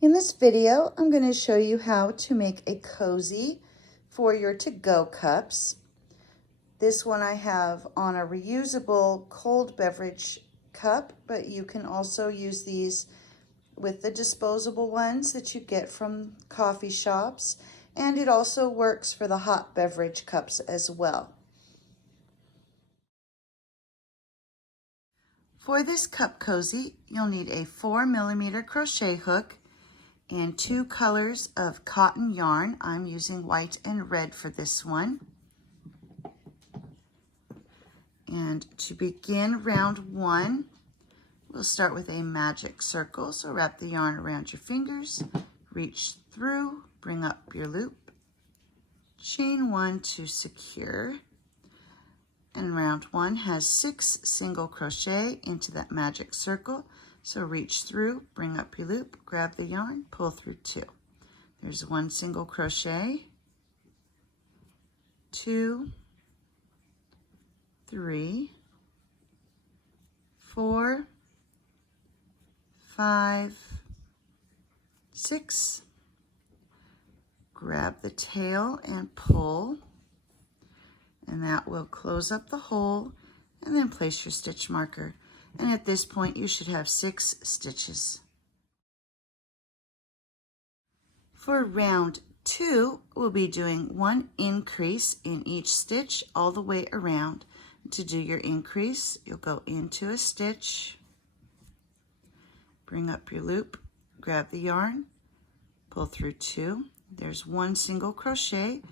In this video, I'm going to show you how to make a cozy for your to-go cups. This one I have on a reusable cold beverage cup, but you can also use these with the disposable ones that you get from coffee shops, and it also works for the hot beverage cups as well. For this cup cozy, you'll need a 4mm crochet hook and 2 colors of cotton yarn. I'm using white and red for this one. And to begin round 1, we'll start with a magic circle. So wrap the yarn around your fingers, reach through, bring up your loop, chain 1 to secure. And round 1 has 6 single crochet into that magic circle. So reach through, bring up your loop, grab the yarn, pull through 2. There's 1 single crochet, 2, 3, 4, 5, 6. Grab the tail and pull, and that will close up the hole, and then place your stitch marker. And at this point, you should have 6 stitches. For round 2, we'll be doing 1 increase in each stitch all the way around. To do your increase, you'll go into a stitch, bring up your loop, grab the yarn, pull through 2. There's 1 single crochet.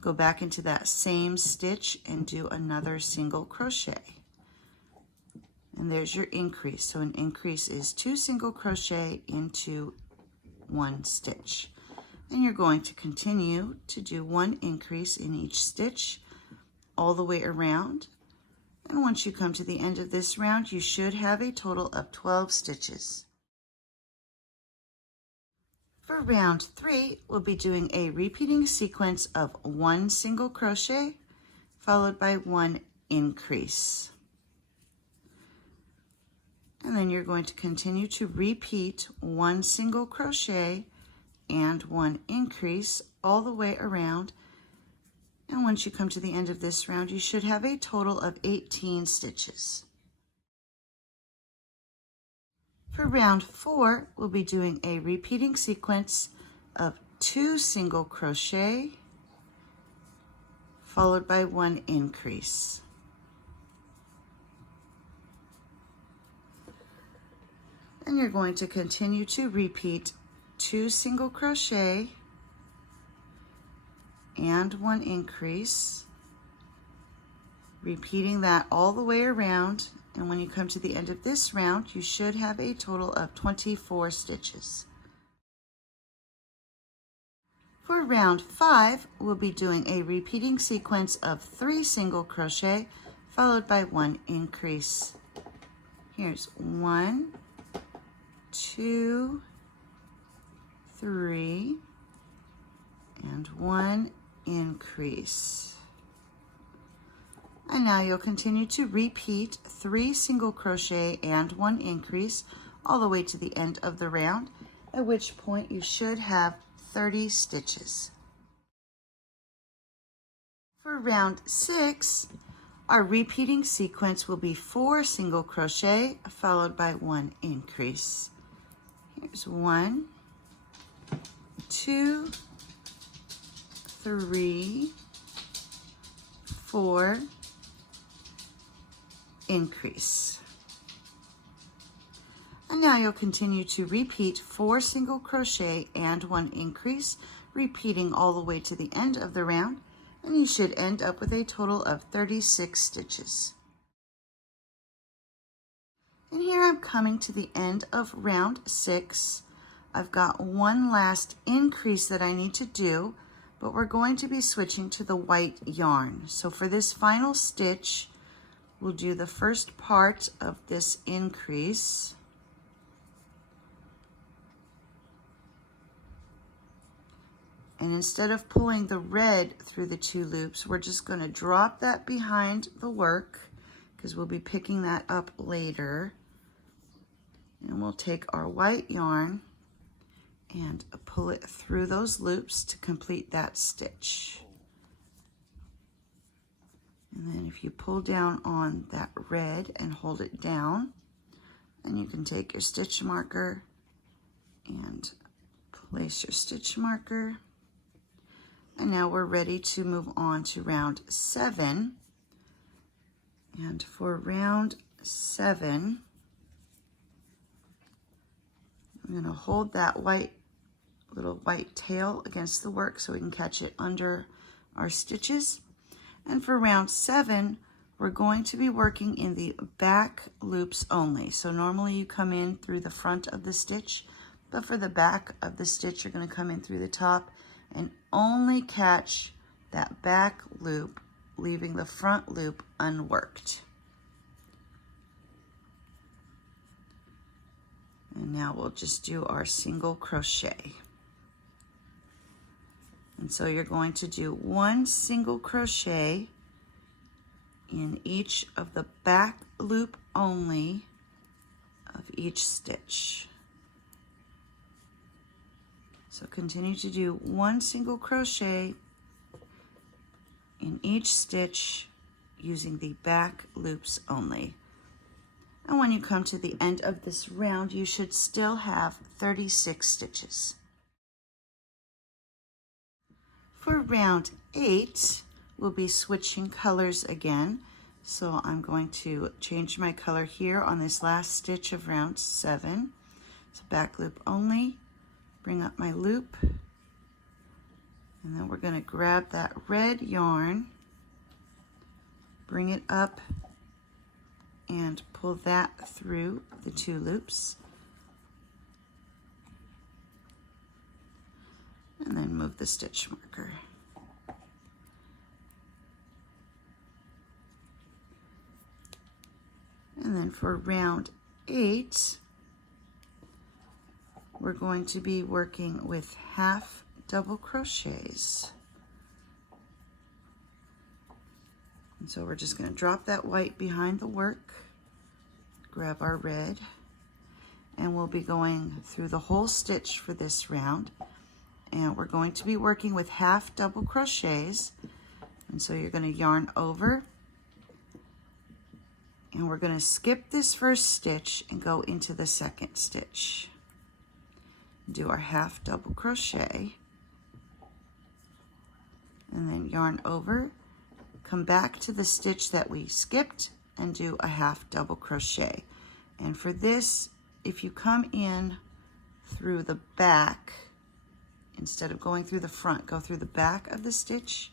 Go back into that same stitch and do another single crochet. And there's your increase. So an increase is 2 single crochet into 1 stitch. And you're going to continue to do 1 increase in each stitch all the way around. And once you come to the end of this round, you should have a total of 12 stitches. For round 3, we'll be doing a repeating sequence of 1 single crochet followed by 1 increase. And then you're going to continue to repeat 1 single crochet and 1 increase all the way around. And once you come to the end of this round, you should have a total of 18 stitches. For round 4, we'll be doing a repeating sequence of 2 single crochet followed by 1 increase. And you're going to continue to repeat 2 single crochet and 1 increase, repeating that all the way around. And when you come to the end of this round, you should have a total of 24 stitches. For round 5, we'll be doing a repeating sequence of 3 single crochet followed by 1 increase. Here's 1, 2, 3, and 1 increase. And now you'll continue to repeat 3 single crochet and 1 increase all the way to the end of the round, at which point you should have 30 stitches. For round 6, our repeating sequence will be 4 single crochet followed by 1 increase. Here's 1, 2, 3, 4, increase. And now you'll continue to repeat 4 single crochet and 1 increase, repeating all the way to the end of the round, and you should end up with a total of 36 stitches. And here I'm coming to the end of round 6. I've got 1 last increase that I need to do, but we're going to be switching to the white yarn. So for this final stitch, we'll do the first part of this increase. And instead of pulling the red through the 2 loops, we're just going to drop that behind the work because we'll be picking that up later. And we'll take our white yarn and pull it through those loops to complete that stitch. And then if you pull down on that red and hold it down, then you can take your stitch marker and place your stitch marker. And now we're ready to move on to round 7. And for round 7, I'm going to hold that little white tail against the work so we can catch it under our stitches. And for round 7, we're going to be working in the back loops only. So normally you come in through the front of the stitch, but for the back of the stitch, you're going to come in through the top and only catch that back loop, leaving the front loop unworked. And now we'll just do our single crochet. And so you're going to do 1 single crochet in each of the back loop only of each stitch. So continue to do 1 single crochet in each stitch using the back loops only. And when you come to the end of this round, you should still have 36 stitches. For round 8, we'll be switching colors again. So I'm going to change my color here on this last stitch of round 7. So back loop only, bring up my loop, and then we're going to grab that red yarn, bring it up, and pull that through the 2 loops. And then move the stitch marker. And then for round 8, we're going to be working with half double crochets. And so we're just going to drop that white behind the work, grab our red, and we'll be going through the whole stitch for this round. And we're going to be working with half double crochets. And so you're going to yarn over, and we're going to skip this first stitch and go into the second stitch. Do our half double crochet, and then yarn over, come back to the stitch that we skipped and do a half double crochet. And for this, if you come in through the back, instead of going through the front, go through the back of the stitch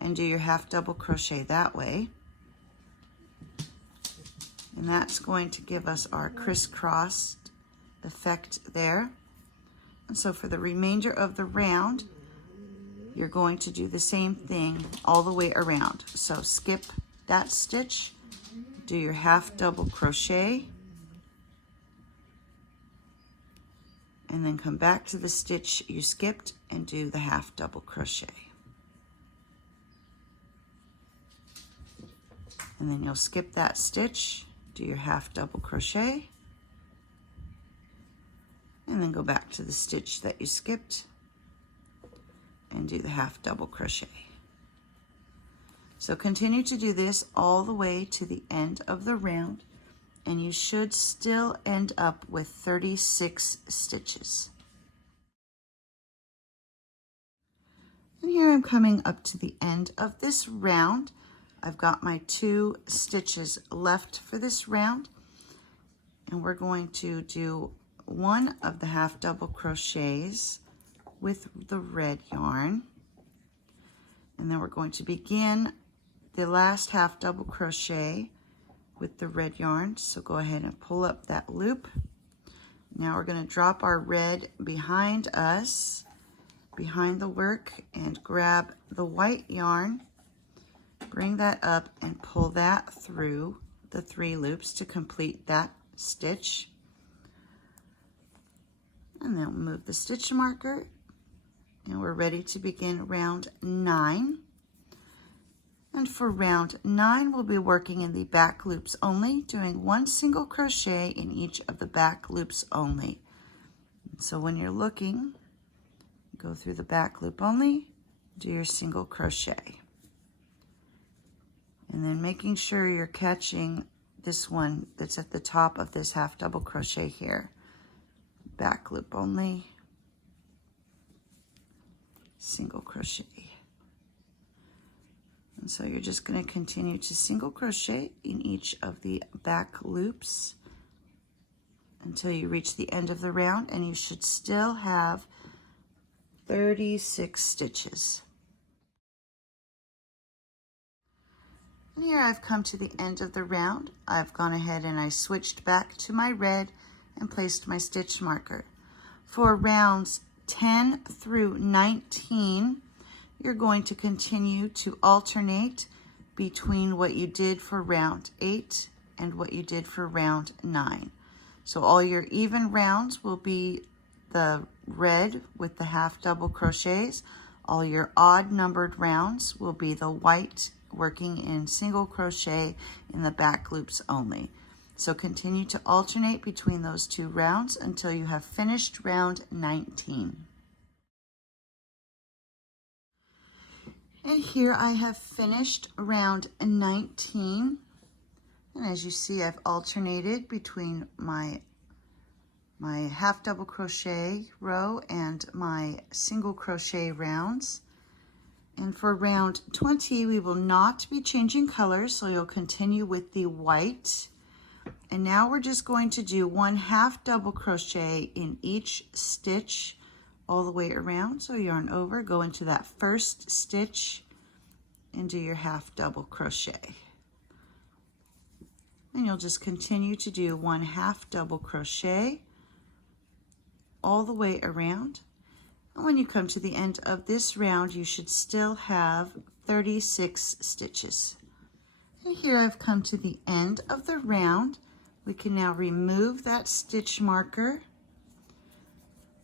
and do your half double crochet that way. And that's going to give us our crisscrossed effect there. And so for the remainder of the round, you're going to do the same thing all the way around. So skip that stitch, do your half double crochet, and then come back to the stitch you skipped and do the half double crochet. And then you'll skip that stitch, do your half double crochet, and then go back to the stitch that you skipped and do the half double crochet. So continue to do this all the way to the end of the round, and you should still end up with 36 stitches. And here I'm coming up to the end of this round. I've got my 2 stitches left for this round, and we're going to do one of the half double crochets with the red yarn, and then we're going to begin the last half double crochet with the red yarn. So go ahead and pull up that loop. Now we're going to drop our red behind us, behind the work, and grab the white yarn, bring that up and pull that through the 3 loops to complete that stitch. And then we'll move the stitch marker, and we're ready to begin round 9. And for round 9, we'll be working in the back loops only, doing 1 single crochet in each of the back loops only. So when you're looking, go through the back loop only, do your single crochet. And then making sure you're catching this one that's at the top of this half double crochet here. Back loop only, single crochet. And so you're just going to continue to single crochet in each of the back loops until you reach the end of the round, and you should still have 36 stitches. And here I've come to the end of the round. I've gone ahead and I switched back to my red and placed my stitch marker. For rounds 10 through 19, you're going to continue to alternate between what you did for round 8 and what you did for round 9. So all your even rounds will be the red with the half double crochets. All your odd numbered rounds will be the white working in single crochet in the back loops only. So continue to alternate between those two rounds until you have finished round 19. And here I have finished round 19. And as you see, I've alternated between my half double crochet row and my single crochet rounds. And for round 20, we will not be changing colors, so you'll continue with the white. And now we're just going to do one half double crochet in each stitch all the way around. So yarn over, go into that first stitch and do your half double crochet. And you'll just continue to do one half double crochet all the way around. And when you come to the end of this round, you should still have 36 stitches. And here I've come to the end of the round. We can now remove that stitch marker.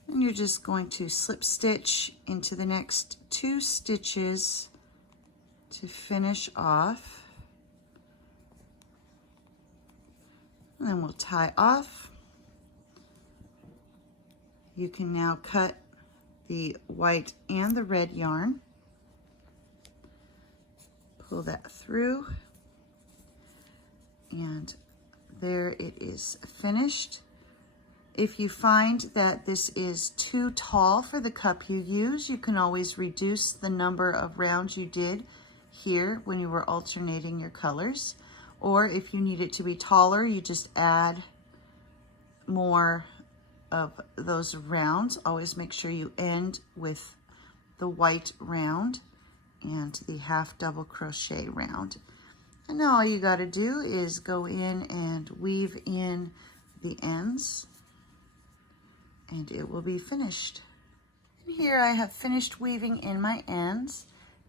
And you're just going to slip stitch into the next 2 stitches to finish off. And then we'll tie off. You can now cut the white and the red yarn. Pull that through. And there it is finished. If you find that this is too tall for the cup you use, you can always reduce the number of rounds you did here when you were alternating your colors. Or if you need it to be taller, you just add more of those rounds. Always make sure you end with the white round and the half double crochet round. And now all you got to do is go in and weave in the ends, and it will be finished. And here I have finished weaving in my ends,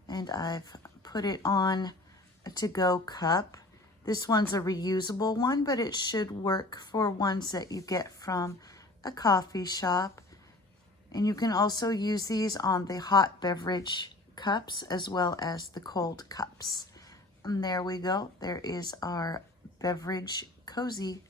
and I've put it on a to-go cup. This one's a reusable one, but it should work for ones that you get from a coffee shop. And you can also use these on the hot beverage cups as well as the cold cups. And there we go. There is our beverage cozy